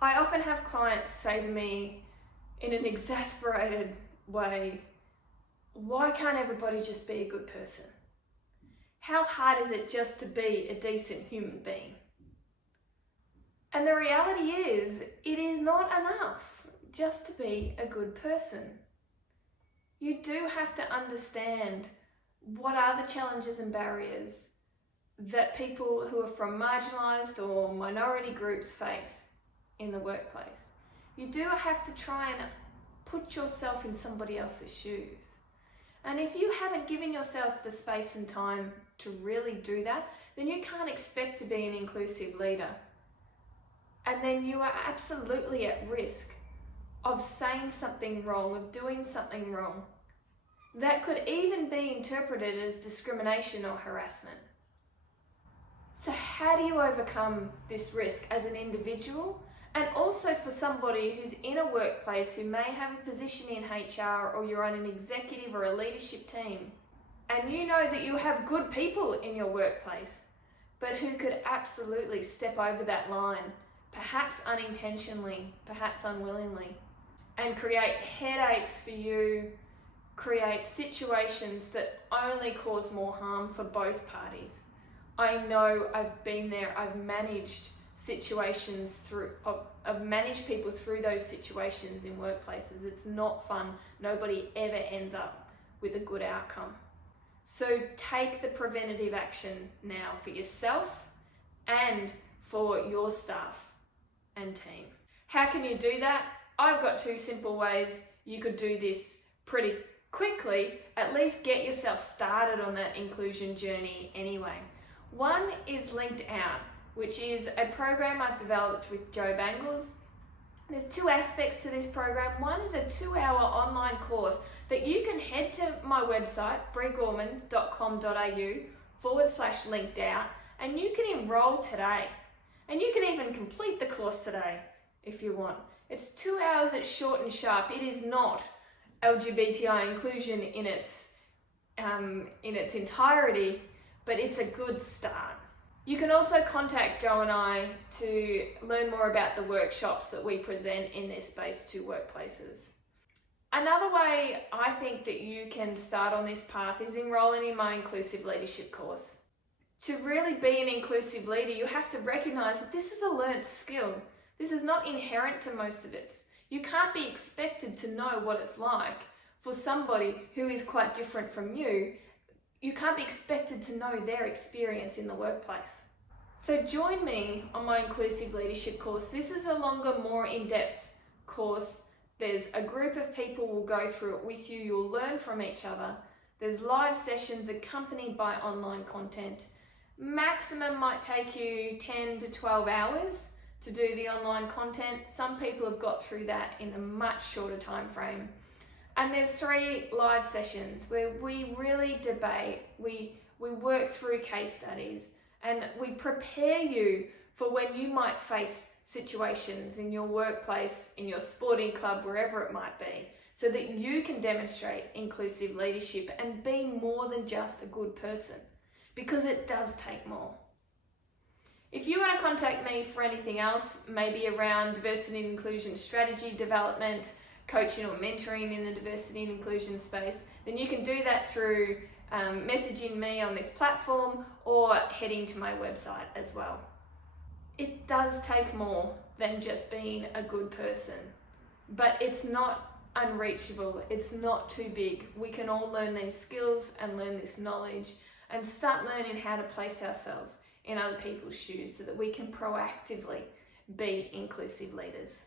I often have clients say to me in an exasperated way, why can't everybody just be a good person? How hard is it just to be a decent human being? And the reality is, it is not enough just to be a good person. You do have to understand what are the challenges and barriers that people who are from marginalised or minority groups face in the workplace. You do have to try and put yourself in somebody else's shoes. And if you haven't given yourself the space and time to really do that, then you can't expect to be an inclusive leader. And then you are absolutely at risk of saying something wrong, of doing something wrong, that could even be interpreted as discrimination or harassment. So how do you overcome this risk as an individual, and also for somebody who's in a workplace who may have a position in HR, or you're on an executive or a leadership team, and you know that you have good people in your workplace, but who could absolutely step over that line, perhaps unintentionally, perhaps unwillingly, and create headaches for you, create situations that only cause more harm for both parties. I know, I've been there, I've managed situations I've managed people through those situations in workplaces. It's not fun. Nobody ever ends up with a good outcome. So take the preventative action now for yourself and for your staff and team. How can you do that? I've got two simple ways you could do this pretty quickly. At least get yourself started on that inclusion journey anyway. One is Linked Out, which is a program I've developed with Joe Bangles. There's two aspects to this program. One is a 2-hour online course that you can head to my website, breegorman.com.au/linked out, and you can enroll today. And you can even complete the course today if you want. It's 2 hours, it's short and sharp. It is not LGBTI inclusion in its entirety, but it's a good start. You can also contact Joe and I to learn more about the workshops that we present in this space to workplaces. Another way I think that you can start on this path is enrolling in my inclusive leadership course. To really be an inclusive leader, you have to recognize that this is a learnt skill. This is not inherent to most of us. You can't be expected to know what it's like for somebody who is quite different from you. You can't be expected to know their experience in the workplace. So join me on my inclusive leadership course. This is a longer, more in-depth course. There's a group of people who will go through it with you. You'll learn from each other. There's live sessions accompanied by online content. Maximum might take you 10 to 12 hours to do the online content. Some people have got through that in a much shorter time frame. And there's 3 live sessions where we really debate, we work through case studies, and we prepare you for when you might face situations in your workplace, in your sporting club, wherever it might be, so that you can demonstrate inclusive leadership and be more than just a good person, because it does take more. If you want to contact me for anything else, maybe around diversity and inclusion strategy development, coaching or mentoring in the diversity and inclusion space, then you can do that through messaging me on this platform or heading to my website as well. It does take more than just being a good person, but it's not unreachable. It's not too big. We can all learn these skills and learn this knowledge and start learning how to place ourselves in other people's shoes so that we can proactively be inclusive leaders.